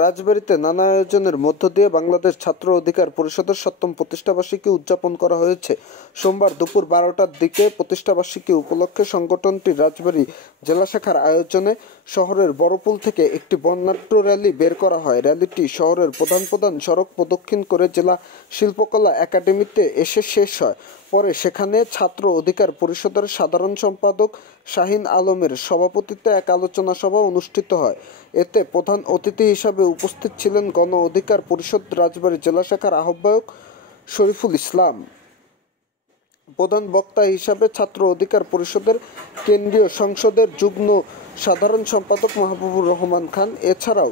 রাজবাড়ীতে নানা আয়োজনের মধ্য দিয়ে বাংলাদেশ ছাত্র অধিকার পরিষদের ৭ম প্রতিষ্ঠাবার্ষিকী উদযাপন করা হয়েছে। সোমবার দুপুর ১২টার দিকে প্রতিষ্ঠাবার্ষিকী উপলক্ষে সংগঠনটির রাজবাড়ী জেলা শাখার আয়োজনে শহরের বড়পুল থেকে একটি বর্ণাঢ্য র্যালি বের করা হয়। র্যালিটি শহরের প্রধান সড়ক প্রদক্ষিণ করে জেলা শিল্পকলা একাডেমিতে এসে শেষ হয়। পরে সেখানে ছাত্র অধিকার পরিষদের সাধারণ সম্পাদক শাহিন আলমের সভাপতিত্বে এক আলোচনা সভা অনুষ্ঠিত হয়। এতে প্রধান অতিথি হিসাবে উপস্থিত ছিলেন গণ অধিকার পরিষদ রাজবাড়ী জেলা শাখার আহ্বায়ক শরীফুল ইসলাম। প্রধান বক্তা হিসাবে ছাত্র অধিকার পরিষদের কেন্দ্রীয় সংসদের যুগ্ম সাধারণ সম্পাদক মাহবুবুর রহমান খান। এছাড়াও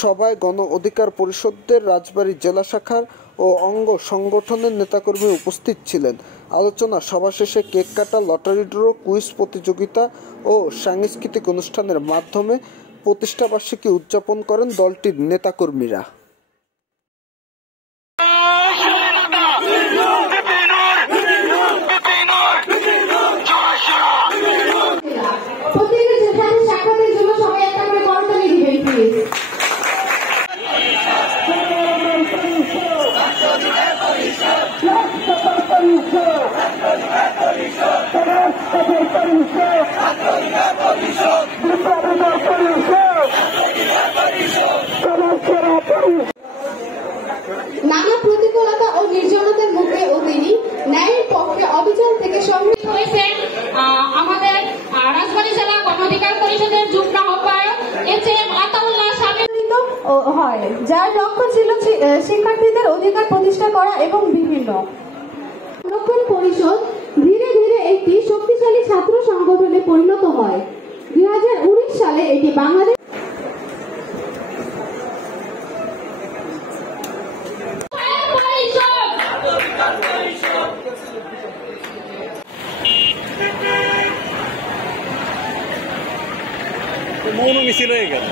সভায় গণ অধিকার পরিষদের রাজবাড়ী জেলা শাখার ও অঙ্গ সংগঠনের নেতাকর্মী উপস্থিত ছিলেন। আলোচনা সভা শেষে কেক কাটা, লটারি ড্র, কুইজ প্রতিযোগিতা ও সাংস্কৃতিক অনুষ্ঠানের মাধ্যমে প্রতিষ্ঠাবার্ষিকী উদযাপন করেন দলটির নেতাকর্মীরা। নানা প্রতিকূলতা ও নির্জনতার মুখে ও তিনি ন্যায়ের পক্ষে অবিচল থেকে সমৃদ্ধ হয়েছেন আমাদের রাজবাড়ী জেলা গণ অধিকার পরিষদের যুগ্ম আহ্বায়ক এম আতাউল্লাহ সামিলিত হয়, যার লক্ষ্য ছিল শিক্ষার্থীদের অধিকার প্রতিষ্ঠা করা এবং বিভিন্ন সংরক্ষণ পরিষদ ধীরে ধীরে একটি শক্তিশালী ছাত্র সংগঠনে পরিণত হয়। ২০১৯ সালে এটি বাংলাদেশ মৌন মিছিল হয়ে গেল।